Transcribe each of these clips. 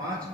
5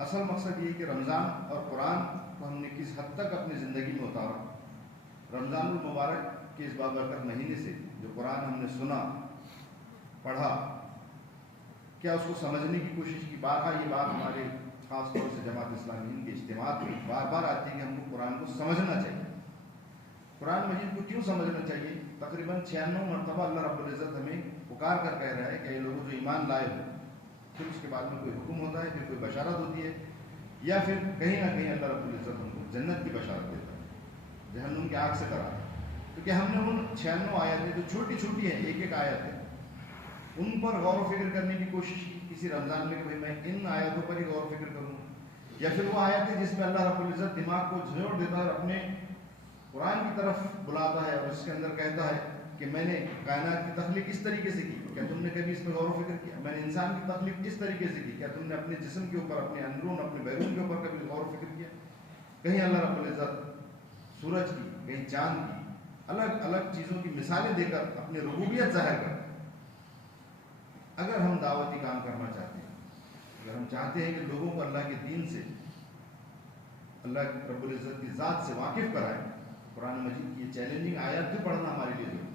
اصل مقصد یہ کہ رمضان اور قرآن کو ہم نے کس حد تک اپنی زندگی میں اتارا. رمضان المبارک کے اس بابرکت مہینے سے جو قرآن ہم نے سنا پڑھا, کیا اس کو سمجھنے کی کوشش کی. بارہا یہ بات ہمارے خاص طور سے جماعت اسلامی ہند کے اجتماعات میں بار بار آتی ہے کہ ہم کو قرآن کو سمجھنا چاہیے. قرآن مجید کو کیوں سمجھنا چاہیے؟ تقریباً 96 مرتبہ اللہ رب العزت ہمیں پکار کر کہہ رہا ہے کہ یہ لوگوں جو ایمان لائے ہو. پھر اس کے بعد میں کوئی حکم ہوتا ہے, پھر کوئی بشارت ہوتی ہے, یا پھر کہیں نہ کہیں اللہ رب العزت ہم کو جنت کی بشارت دیتا ہے, جہنم کی آگ سے کرا. کیونکہ ہم نے ان 96 آیتیں جو چھوٹی چھوٹی ہیں, ایک ایک آیت ہے, ان پر غور و فکر کرنے کی کوشش کی کسی رمضان میں کہ بھائی میں ان آیتوں پر ہی غور و فکر کروں. یا پھر وہ آیت ہے جس میں اللہ رب العزت دماغ کو جھنجھوڑ دیتا ہے اور اپنے قرآن کی طرف بلاتا ہے اور اس کے اندر کہتا ہے کہ میں نے کائنات کی تخلیق اس طریقے سے کی, کیا تم نے کبھی اس پہ غور و فکر کیا؟ میں نے انسان کی تخلیق اس طریقے سے کی, کیا تم نے اپنے جسم کے اوپر, اپنے اندرون, اپنے بیرون کے اوپر کبھی غور و فکر کیا؟ کہیں اللہ رب العزت سورج کی, کہیں چاند کی, الگ الگ چیزوں کی مثالیں دے کر اپنی ربوبیت ظاہر کرتا ہے. اگر ہم دعوتی کام کرنا چاہتے ہیں, اگر ہم چاہتے ہیں کہ لوگوں کو اللہ کے دین سے, اللہ رب العزت کی ذات سے واقف کرائیں, قرآن مجید کی یہ چیلنجنگ آیات بھی پڑھنا ہمارے لیے ضروری ہے.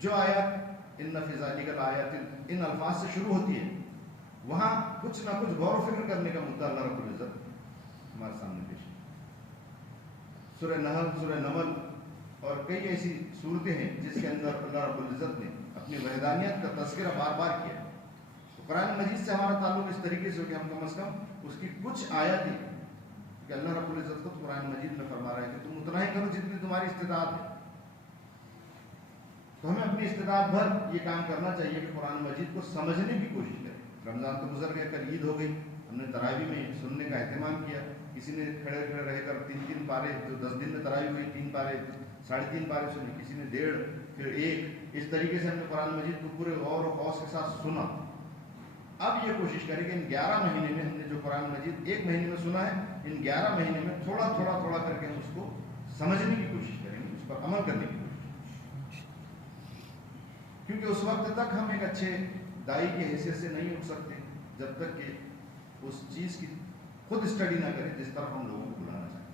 جو آیات ان فی ذالک الآیات ان الفاظ سے شروع ہوتی ہے, وہاں کچھ نہ کچھ غور و فکر کرنے کا مدعا اللہ رب العزت ہمارے سامنے پیش ہے. سورہ نحل, سورہ نمل اور کئی ایسی صورتیں ہیں جس کے اندر اللہ رب العزت نے اپنی وحدانیت کا تذکرہ بار بار کیا. تو قرآن مجید سے ہمارا تعلق اس طریقے سے ہو کہ ہم کم از کم اس کی کچھ آیتیں کہ اللہ رب العزت کو قرآن مجید میں فرما رہا ہے کہ تم اتنا ہی کرو جتنی تمہاری استطاعت ہے. تو ہمیں اپنی استطاعت بھر یہ کام کرنا چاہیے کہ قرآن مجید کو سمجھنے کی کوشش کریں. رمضان تو گزر گیا, کل عید ہو گئی, ہم نے تراویح میں سننے کا اہتمام کیا. کسی نے کھڑے کھڑے رہ کر 3 پارے, جو 10 دن میں تراویح ہوئی 3 پارے 3.5 پارے سنے, کسی نے 1.5, پھر 1. اس طریقے سے ہم نے قرآن مجید کو پورے غور و خوض کے ساتھ سنا. اب یہ کوشش کریں کہ ان 11 مہینے میں ہم نے جو قرآن مجید ایک مہینے میں سنا ہے, ان 11 مہینے میں تھوڑا تھوڑا تھوڑا کر کے ہم اس کو سمجھنے کی کوشش کریں گے, اس پر عمل کرنے کی کوشش. کیونکہ اس وقت تک ہم ایک اچھے دائی کی حیثیت سے نہیں اٹھ سکتے جب تک کہ اس چیز کی خود اسٹڈی نہ کریں جس طرف ہم لوگوں کو بلانا چاہتے ہیں.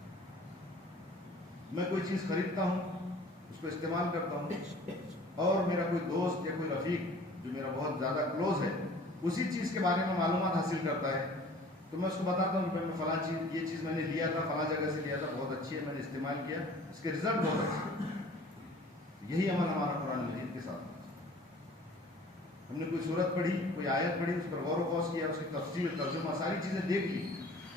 میں کوئی چیز خریدتا ہوں, اس کو استعمال کرتا ہوں, اور میرا کوئی دوست یا کوئی رفیق جو میرا بہت زیادہ کلوز ہے اسی چیز کے بارے میں معلومات حاصل کرتا ہے, تو میں اس کو بتاتا ہوں کہ میں فلاں چیز, یہ چیز میں نے لیا تھا, فلاں جگہ سے لیا تھا, بہت اچھی ہے, میں نے استعمال کیا, اس کے رزلٹ بہت اچھے. یہی عمل ہمارا قرآن مجید کے ساتھ. ہم نے کوئی صورت پڑھی, کوئی آیت پڑھی, اس پر غور و خوض کیا, اس کی تفسیر, ترجمہ, ساری چیزیں دیکھ لی,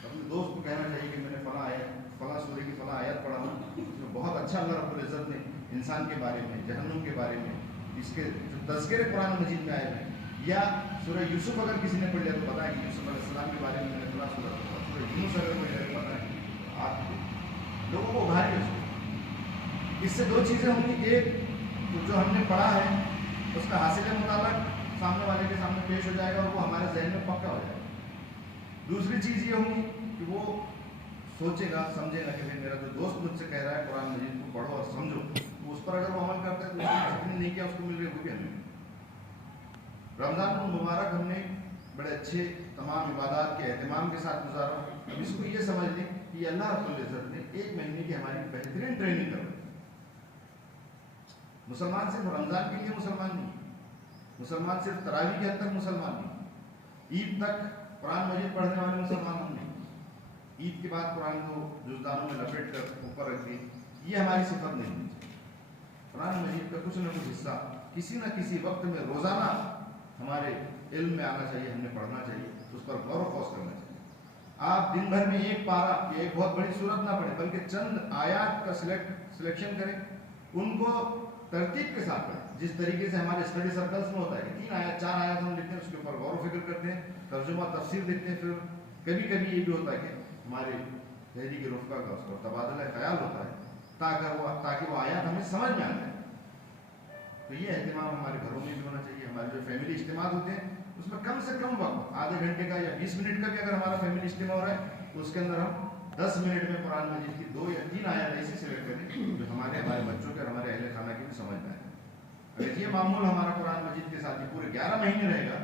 اپنے دوست کو کہنا چاہیے کہ میں نے فلاں آیت, فلاں سورہ کی فلاں آیت پڑھا ہوں, اس میں بہت اچھا اللہ رب العزت نے انسان کے بارے میں, جہنم کے بارے میں, اس کے جو تذکرے قرآن مجید میں آئے ہیں. یا سورہ یوسف اگر کسی نے پڑھ لیا تو بتائیں کہ یوسف علیہ السلام کے بارے میں میں نے فلاں سورہ پڑھا, سورہ یونس اگر پڑھ لیا تو بتائیں آپ لوگوں کو ابھاری ہے. اس سے 2 چیزیں ہوں گی, ایک تو جو ہم نے پڑھا ہے اس کا حاصل مطابق سامنے والے کے سامنے پیش ہو جائے گا اور وہ ہمارے ذہن میں پکا ہو جائے گا. دوسری چیز یہ ہوگی کہ وہ سوچے گا, سمجھے گا کہ میرا جو دوست مجھ سے کہہ رہا ہے قرآن مجید کو پڑھو اور سمجھو, تو اس پر اگر وہ عمل کرتا ہے تو جتنی نہیں کیا اس کو مل رہی, وہ بھی ہمیں. رمضان المبارک ہم نے بڑے اچھے تمام عبادات کے اہتمام کے ساتھ گزارا. اب اس کو یہ سمجھ لیں کہ یہ اللہ رب العزت نے 1 مہینے کی ہماری بہترین ٹریننگ کر رہی ہے. مسلمان صرف رمضان کے لیے مسلمان نہیں, مسلمان صرف تراویح کے حد تک مسلمان نہیں, عید تک قرآن مجید پڑھنے والے مسلمان ہم نہیں. عید کے بعد قرآن کو جزدانوں میں لپیٹ کر اوپر رکھ دیں, یہ ہماری صفت نہیں ہے. قرآن مجید کا کچھ نہ کچھ حصہ کسی نہ کسی وقت میں روزانہ ہمارے علم میں آنا چاہیے, ہم نے پڑھنا چاہیے, اس پر غور و خوض کرنا چاہیے. آپ دن بھر میں 1 پارہ یا ایک بہت بڑی صورت نہ پڑھیں, بلکہ چند آیات کا سلیکشن کریں, ان کو ترتیب کے ساتھ پڑھیں. جس طریقے سے ہمارے اسٹڈی سرکلس میں ہوتا ہے کہ 3 آیات 4 آیات ہم لکھتے ہیں, اس کے اوپر غور و فکر کرتے ہیں, ترجمہ تفسیر دیکھتے ہیں. پھر کبھی کبھی یہ بھی ہوتا ہے کہ ہمارے تحریک رفقہ کا اس پر تبادلہ خیال ہوتا ہے تاکہ وہ آیات ہمیں سمجھ میں آ جائے. تو یہ اہتمام ہمارے گھروں میں بھی ہونا چاہیے. ہمارے جو فیملی اجتماع ہوتے ہیں اس میں کم سے کم وقت, آدھے گھنٹے کا یا 20 منٹ کا بھی اگر ہمارا فیملی اجتماع ہو رہا ہے تو اس کے اندر ہم 10 منٹ میں قرآن مجید کی 2 یا 3 آیات ایسی سلیکٹ کریں جو ہمارے بچوں کے اور ہمارے اہل خانہ کے بھی سمجھ میں آئے. اگر یہ معمول ہمارا قرآن مجید کے ساتھ پورے 11 مہینے رہے گا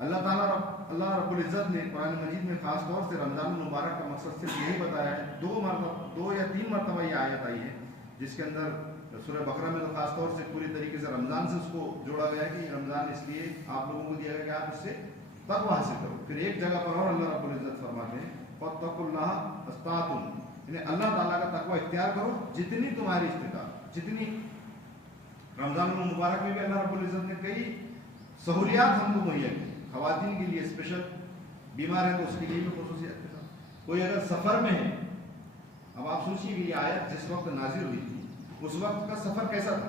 اللہ رب العزت نے قرآن مجید میں خاص طور سے رمضان المبارک کا مقصد صرف یہی بتایا ہے، 2 یا 3 مرتبہ یہ آیت آئی ہے جس کے اندر سورہ بقرہ میں تو خاص طور سے پوری طریقے سے رمضان سے اس کو جوڑا گیا ہے کہ رمضان اس لیے آپ لوگوں کو دیا گیا کہ آپ اس سے تقویٰ حاصل کرو۔ پھر ایک جگہ پر اور اللہ رب العزت فرماتے ہیں فَاتَّقُوا اللَّهَ اسْتَطَعْتُمْ، یعنی اللہ تعالیٰ کا تقویٰ اختیار کرو جتنی تمہاری استطاعت، جتنی۔ رمضان المبارک میں بھی اللہ رب العزت نے کئی سہولیات ہم کو مہیا کی، خواتین کے لیے اسپیشل، بیمار ہے تو اس کے لیے بھی خصوصیات کے ساتھ، کوئی اگر سفر میں ہے۔ اب آپ سوچیے کہ یہ آیت جس وقت نازل ہوئی تھی اس وقت کا سفر کیسا تھا،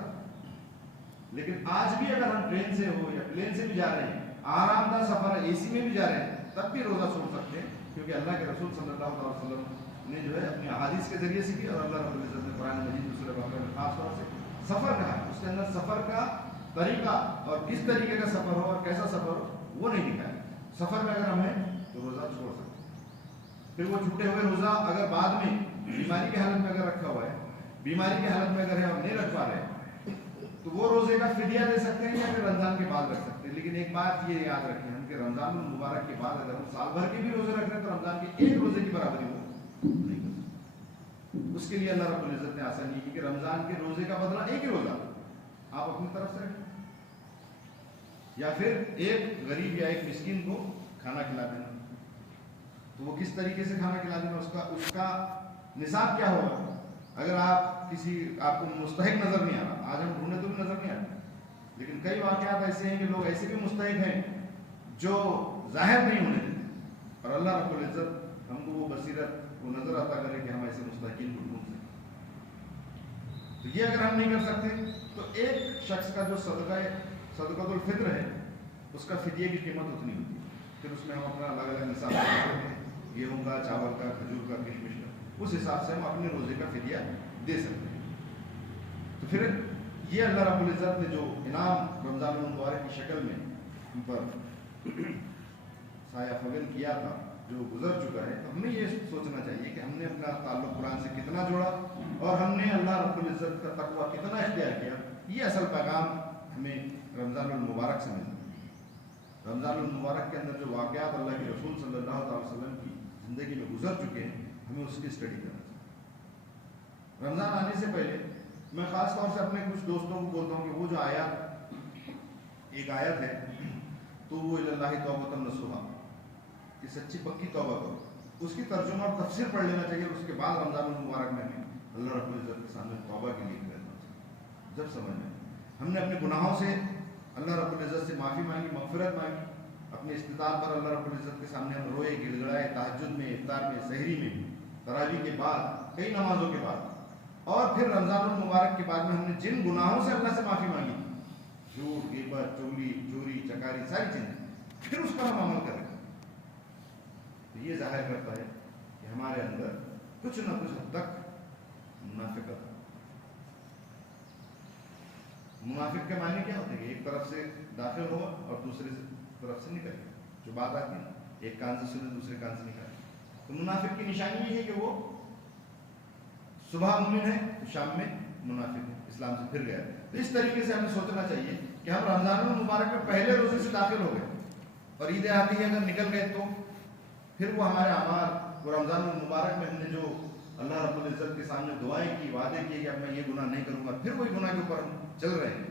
لیکن آج بھی اگر ہم ٹرین سے ہو یا پلین سے بھی جا رہے ہیں، آرام دہ سفر ہے، اے سی میں بھی جا رہے ہیں، تب بھی روزہ چھوڑ سکتے ہیں، کیونکہ اللہ کے رسول صلی اللہ علیہ وسلم نے جو ہے اپنی احادیث کے ذریعے سے کی، اور اللہ رب العزت نے قرآن مجید میں سورہ بقرہ میں خاص طور سے سفر کہا ہے، اس کے اندر سفر کا طریقہ اور کس طریقے کا سفر ہو اور کیسا سفر ہو وہ نہیں دکھایا۔ سفر میں اگر ہم ہیں تو روزہ چھوڑ سکتے ہیں، پھر وہ چھوٹے ہوئے روزہ اگر بعد میں بیماری کی حالت میں اگر رکھا ہوا ہے، بیماری کی حالت میں اگر ہے اور نہیں رکھ پا رہے تو وہ روزے کا فدیہ دے سکتے ہیں یا پھر رمضان کے بعد رکھ سکتے ہیں۔ لیکن ایک بات یہ یاد رکھیں ہم کہ رمضان المبارک کے بعد اگر ہم سال بھر کے بھی روزے رکھ رہے ہیں تو رمضان کے ایک روزے کی برابری ہو نہیں کر سکتے۔ اس کے لیے اللہ رب العزت نے آسانی کی کہ رمضان کے روزے کا بدلہ ایک ہی روزہ آپ اپنی طرف سے رکھیں، یا پھر ایک غریب یا ایک مسکین کو کھانا کھلا دینا۔ تو وہ کس طریقے سے کھانا کھلا دینا، اس کا نصاب کیا ہوگا۔ اگر آپ کو مستحق نظر نہیں آ رہا، آج ہم ڈھونڈے تو بھی نظر نہیں آتا، لیکن کئی واقعات ایسے ہیں کہ لوگ ایسے بھی مستحق ہیں جو ظاہر نہیں ہونے دیتے، اور اللہ رب العزت ہم کو وہ بصیرت وہ نظر عطا کرے کہ ہم ایسے مستحقین کو ڈھونڈ سکیں۔ تو یہ اگر ہم نہیں کر سکتے تو ایک شخص کا جو صدقۃ الفطر ہے اس کا فدیے کی قیمت اتنی ہوتی ہے، پھر اس میں ہم اپنا الگ الگ نصاب کرتے ہیں، گیہوں کا، چاول کا، کھجور کا، کشمش کا، اس حساب سے ہم اپنے روزے کا فدیہ دے سکتے ہیں۔ تو پھر یہ اللہ رب العزت نے جو انعام رمضان المبارک کی شکل میں ہم پر سایہ فگن کیا تھا جو گزر چکا ہے، تو ہمیں یہ سوچنا چاہیے کہ ہم نے اپنا تعلق قرآن سے کتنا جوڑا اور ہم نے اللہ رب العزت کا تقویٰ کتنا اختیار کیا۔ یہ اصل پیغام ہمیں رمضان المبارک سے ملتا ہے۔ رمضان المبارک کے اندر جو واقعات اللہ کے رسول صلی اللہ علیہ وسلم کی زندگی میں گزر چکے ہیں ہمیں اس کی اسٹڈی کرنا چاہیے۔ رمضان آنے سے پہلے میں خاص طور سے اپنے کچھ دوستوں کو بولتا ہوں کہ وہ جو ایک آیت ہے توبوا الی اللہ توبۃ نصوحا، کہ سچی پکی توبہ کرو، اس کی ترجمہ اور تفسیر پڑھ لینا چاہیے، اور اس کے بعد رمضان المبارک میں ہمیں اللہ رب العزت کے سامنے توبہ کے لیے کرنا چاہیے۔ جب سمجھ میں ہم نے اپنے گناہوں سے اللہ رب العزت سے معافی مانگی، مغفرت مانگی، اپنے استطاعت پر اللہ رب العزت کے سامنے ہم روئے، گڑ گڑائے، تہجد میں، افطار میں، سحری میں، تراویح کے بعد، کئی نمازوں کے بعد، اور پھر رمضان المبارک کے بعد میں ہم نے جن گناہوں سے اللہ سے معافی مانگی، جھوٹ، غیبت، چغلی، چوری، چکاری، ساری چیزیں، پھر اس پر ہم عمل کریں، تو یہ ظاہر کرتا ہے کہ ہمارے اندر کچھ نہ کچھ حد تک منافقت ہے۔ منافق کے معنی کیا ہوتے ہیں کہ ایک طرف سے داخل ہوا اور دوسرے طرف سے نکل گیا، جو بات آتی ہے نا ایک کان سے سنے دوسرے کان سے نکل۔ تو منافق کی نشانی یہ ہے کہ وہ صبح مومن ہے تو شام میں منافق ہے، اسلام سے پھر گیا۔ تو اس طریقے سے ہمیں سوچنا چاہیے کہ ہم رمضان المبارک میں پہلے روزے سے داخل ہو گئے اور عید آتی ہے اگر نکل گئے تو پھر وہ ہمارے اعمال، وہ رمضان المبارک میں ہم نے جو اللہ رب العزت کے سامنے دعائیں کی، وعدے کیے کہ اب میں یہ گناہ نہیں کروں گا، پھر وہی گناہ کے اوپر ہم چل رہے ہیں،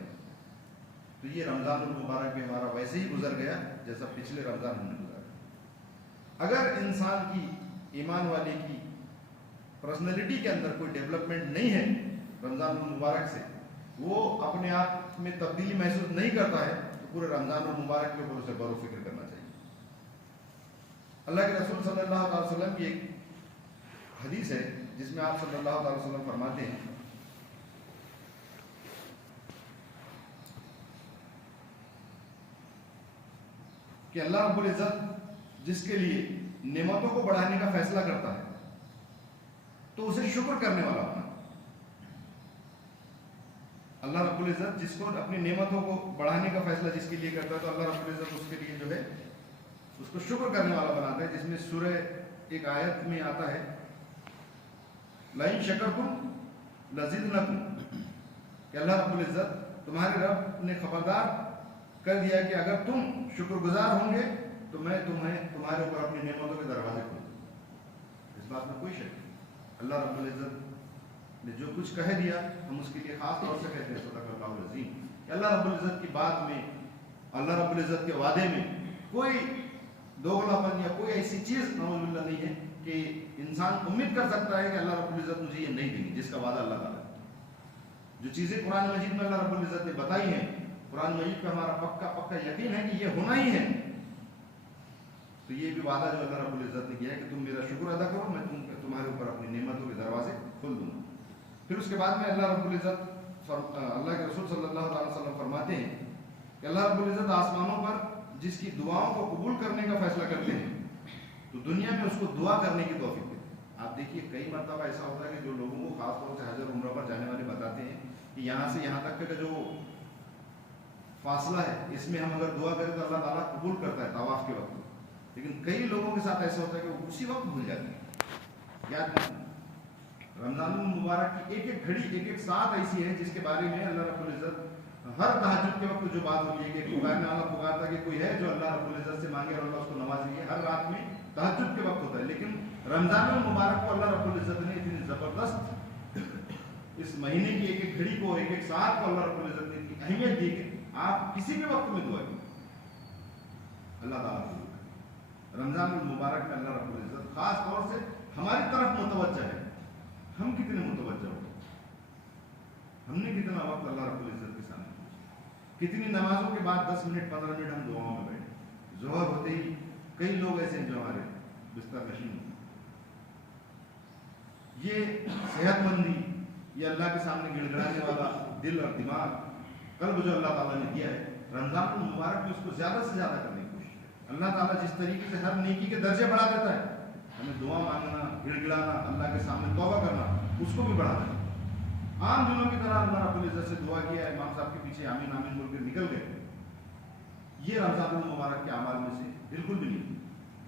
تو یہ رمضان المبارک میں ہمارا ویسے ہی گزر گیا جیسا پچھلے رمضان ہم نے گزارا۔ اگر انسان کی ایمان والے کی پرسنالٹی کے اندر کوئی ڈیولپمنٹ نہیں ہے رمضان المبارک سے، وہ اپنے آپ میں تبدیلی محسوس نہیں کرتا ہے، تو پورے رمضان المبارک کے اوپر اسے غور و فکر کرنا چاہیے۔ اللہ کے رسول صلی اللہ علیہ وسلم کی ایک حدیث ہے جس میں آپ صلی اللہ علیہ وسلم فرماتے ہیں کہ اللہ رب العزت جس کے لیے نعمتوں کو بڑھانے کا فیصلہ کرتا ہے تو اسے شکر کرنے والا ہونا۔ اللہ رب العزت جس کو اپنی نعمتوں کو بڑھانے کا فیصلہ جس کے لیے کرتا ہے تو اللہ رب العزت اس کے لیے جو ہے اس کو شکر کرنے والا بناتا ہے، جس میں سورہ ایک آیت میں آتا ہے لَإِن شَكَرْتُمْ لَزِدْنَكُمْ، کہ اللہ رب العزت تمہارے رب نے خبردار کر دیا کہ اگر تم شکر گزار ہوں گے تو میں تمہارے اوپر اپنی نعمتوں کے دروازے کھول دوں گا۔ اس بات میں کوئی شک نہیں۔ اللہ رب العزت نے جو کچھ کہہ دیا ہم اس کے لیے خاص طور سے کہتے ہیں صدق اللہ العظیم، کہ اللہ رب العزت کی بات میں، اللہ رب العزت کے وعدے میں کوئی دوغلاپن یا کوئی ایسی چیز نعوذ باللہ نہیں ہے کہ انسان امید کر سکتا ہے کہ اللہ رب العزت مجھے یہ نہیں دیں گے، جس کا وعدہ اللہ تعالیٰ ہے۔ جو چیزیں قرآن مجید میں اللہ رب العزت نے بتائی ہیں، قرآن مجید پہ ہمارا پکا یقین ہے کہ یہ ہونا ہی ہے، تو یہ بھی وعدہ جو اللہ رب العزت نے کیا ہے کہ تم میرا شکر ادا کرو، میں تمہارے اوپر اپنی نعمتوں کے دروازے کھول دوں گا۔ پھر اس کے بعد میں اللہ رب العزت، اللہ کے رسول صلی اللہ علیہ وسلم فرماتے ہیں کہ اللہ رب العزت آسمانوں پر جس کی دعاؤں کو قبول کرنے کا فیصلہ کرتے ہیں تو دنیا میں اس کو دعا کرنے کی توفیق دیتے ہیں۔ آپ دیکھیے کئی مرتبہ ایسا ہوتا ہے کہ جو لوگوں کو خاص طور سے حج اور عمرہ پر جانے والے بتاتے ہیں کہ یہاں سے یہاں تک کا جو فاصلہ ہے اس میں ہم اگر دعا کریں تو اللہ تعالیٰ قبول کرتا ہے طواف کے وقت، لیکن کئی لوگوں کے ساتھ ایسا ہوتا ہے کہ وہ اسی وقت بھول جاتے ہیں، یاد نہیں۔ رمضان المبارک کی ایک ایک گھڑی، ایک ایک ساتھ ایسی ہے جس کے بارے میں اللہ رب العزت ہر تہجد کے وقت جو بات ہوتی ہے کہ پکارنے والا پکارتا کہ کوئی ہے جو اللہ رب العزت سے مانگے اور اللہ اس کو نوازے، ہر رات میں تہجد کے وقت ہوتا ہے، لیکن رمضان المبارک کو اللہ رب العزت نے اتنی زبردست اس مہینے کی ایک ایک گھڑی کو، ایک ایک ساتھ کو اللہ رب العزت نے اتنی اہمیت دی کہ آپ کسی بھی وقت میں دعا کریں اللہ تعالیٰ کو۔ رمضان المبارک میں اللہ رب العزت خاص طور سے ہماری طرف متوجہ ہے، ہم کتنے متوجہ ہو، ہم نے کتنا وقت اللہ رب العزت کے سامنے، کتنی نمازوں کے بعد 10 منٹ 15 منٹ ہم دعاؤں میں بیٹھے، ظہر ہوتے ہی کئی لوگ ایسے ہیں جو ہمارے بستر نشین ہوتے ہیں۔ یہ صحت مندی، یہ اللہ کے سامنے گڑ گڑانے والا دل اور دماغ، قلب جو اللہ تعالیٰ نے دیا ہے، رمضان المبارک میں اس کو زیادہ سے زیادہ کرنے کی کوشش ہے۔ اللہ تعالیٰ جس طریقے سے ہر نیکی کے درجے بڑھا دیتا ہے، ہمیں دعا مانگنا، گڑ گڑانا، اللہ کے سامنے توبہ کرنا، اس کو بھی بڑھا دیتا ہے۔ عام دنوں کی طرح اللہ رب العزت سے دعا کیا، امام صاحب کے پیچھے آمین آمین بول کے نکل گئے، یہ رمضان المبارک کے اعمال میں سے بالکل بھی نہیں۔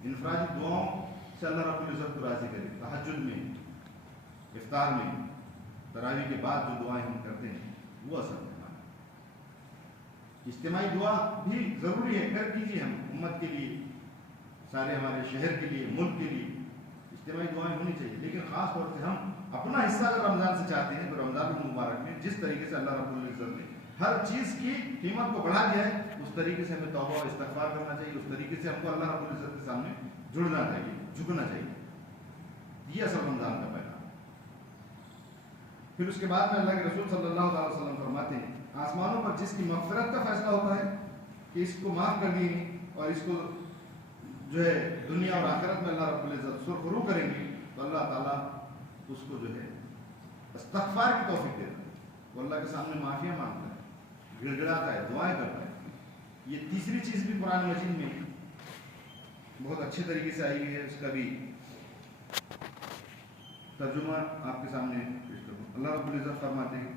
انفرادی دعاؤں سے اللہ رب العزت کو راضی کرے، تہجد میں، افطار میں، تراویح کے بعد جو دعائیں ہم کرتے ہیں وہ اثر ہے۔ اجتماعی دعا بھی ضروری ہے، کر کیجیے، ہم امت کے لیے، سارے ہمارے شہر کے لیے، ملک کے لیے اجتماعی دعائیں ہونی چاہیے، لیکن خاص طور سے ہم اپنا حصہ اگر رمضان سے چاہتے ہیں تو رمضان المبارک میں جس طریقے سے اللہ رب العزت نے ہر چیز کی قیمت کو بڑھا دیا ہے، اس طریقے سے ہمیں توبہ و استغفار کرنا چاہیے، اس طریقے سے ہم کو اللہ رب العزت کے سامنے جڑنا چاہیے، جھکنا چاہیے۔ یہ اصل رمضان کا پیغام۔ پھر اس کے بعد میں اللہ کے رسول صلی اللہ علیہ وسلم فرماتے ہیں آسمانوں پر جس کی مغفرت کا فیصلہ ہوتا ہے کہ اس کو معاف کر دیں گے اور اس کو جو ہے دنیا اور آخرت میں اللہ رب العزت سرخرو کریں گے، تو اللہ تعالیٰ اس کو جو ہے استغفار کی توفیق دیتا ہے، وہ اللہ کے سامنے معافیاں مانگتا ہے، گڑ گڑاتا ہے، دعائیں کرتا ہے۔ یہ تیسری چیز بھی قرآن مجید میں بہت اچھے طریقے سے آئی ہے، اس کا بھی ترجمہ آپ کے سامنے پیش کروں۔ اللہ رب العزت فرماتے ہیں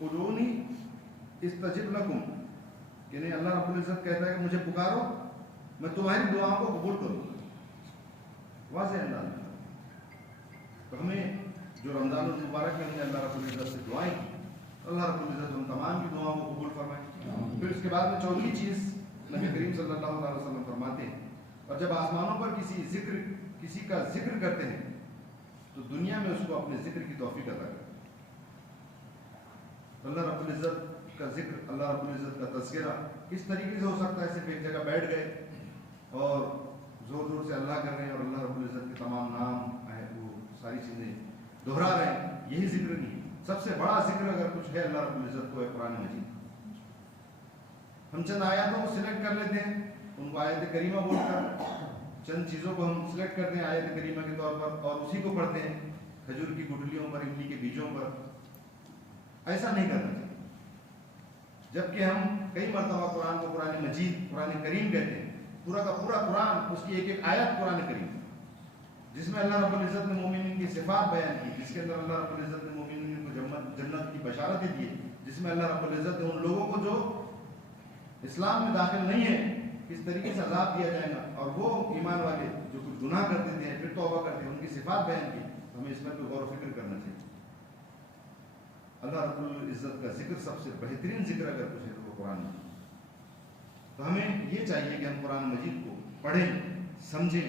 ادعونی استجب لکم، یعنی اللہ رب العزت کہتا ہے کہ مجھے پکارو، میں تمہاری دعاؤں کو قبول کروں گا۔ واضح انداز میں تو ہمیں جو رمضان المبارک میں ہم نے اللہ رب العزت سے دعائیں کی، اللہ رب العزت ان تمام کی دعاؤں کو قبول فرمائے۔ پھر اس کے بعد میں چوتھی چیز نبی کریم صلی اللہ علیہ وسلم فرماتے ہیں اور جب آسمانوں پر کسی کا ذکر کرتے ہیں تو دنیا میں اس کو اپنے ذکر کی توفیق عطا کرتے ہیں۔ اللہ رب العزت کا ذکر، اللہ رب العزت کا تذکرہ کس طریقے سے ہو سکتا ہے؟ صرف ایک جگہ بیٹھ گئے اور زور زور سے اللہ کر رہے ہیں اور اللہ رب العزت کے تمام نام ہے وہ ساری چیزیں دہرا رہے ہیں، یہی ذکر نہیں۔ سب سے بڑا ذکر اگر کچھ ہے اللہ رب العزت کو ہے قرآن مجید۔ ہم چند آیاتوں کو سلیکٹ کر لیتے ہیں، ان کو آیت کریمہ بول کر چند چیزوں کو ہم سلیکٹ کرتے ہیں آیت کریمہ کے طور پر اور اسی کو پڑھتے ہیں کھجور کی گٹلیوں پر، املی کے بیجوں پر۔ ایسا نہیں کرنا چاہیے، جبکہ ہم کئی مرتبہ قرآن کو قرآن مجید، قرآن کریم کہتے ہیں۔ پورا کا پورا قرآن، اس کی ایک ایک آیت قرآن کریم جس میں اللہ رب العزت نے مومنین کی صفات بیان کی، جس کے اندر اللہ رب العزت نے مومنین کو جنت کی بشارتیں دی، جس میں اللہ رب العزت نے ان لوگوں کو جو اسلام میں داخل نہیں ہے کس طریقے سے عذاب دیا جائے گا، اور وہ ایمان والے جو کچھ گناہ کرتے تھے پھر توبہ کرتے ہیں، ان کی صفات بیان کی۔ ہمیں اس میں غور و فکر کرنا چاہیے۔ اللہ رب العزت کا ذکر سب سے بہترین ذکر اگر کچھ ہے تو وہ قرآن ہے۔ تو ہمیں یہ چاہیے کہ ہم قرآن مجید کو پڑھیں، سمجھیں،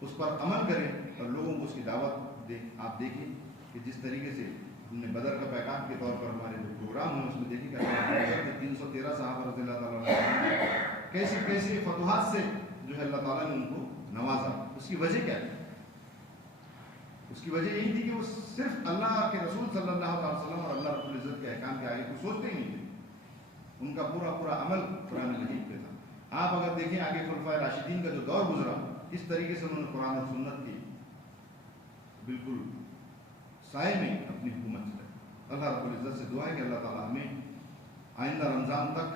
اس پر عمل کریں اور لوگوں کو اس کی دعوت دیں۔ آپ دیکھیں کہ جس طریقے سے ہم نے بدر کا پیغام کے طور پر ہمارے جو پروگرام ہیں اس میں دیکھیں کہ 313 صحابہ رضی اللہ تعالیٰ عنہ کیسی کیسی فتوحات سے جو ہے اللہ تعالیٰ نے ان کو نوازا۔ اس کی وجہ کیا تھی؟ اس کی وجہ یہی تھی کہ وہ صرف اللہ کے رسول صلی اللہ علیہ وسلم اور اللہ رب العزت کے احکام کے آگے کو سوچتے ہی نہیں تھے، ان کا پورا عمل قرآن مجید پہ تھا۔ آپ اگر دیکھیں آگے خلفائے راشدین کا جو دور گزرا، اس طریقے سے انہوں نے قرآن و سنت کی بالکل سائے میں اپنی حکومت چلائی۔ اللہ رب العزت سے دعا ہے کہ اللہ تعالیٰ ہمیں آئندہ رمضان تک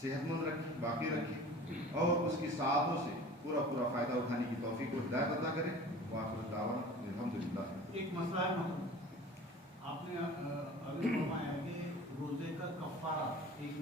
صحت مند رکھے، باقی رکھے اور اس کی ساعتوں سے پورا فائدہ اٹھانے کی توفیق و ہدایت عطا کرے۔ وآخر دعوانا الحمدللہ۔ ایک مسئلہ ہے آپ نے ابھی فرمایا کہ روزے کا کفارہ ایک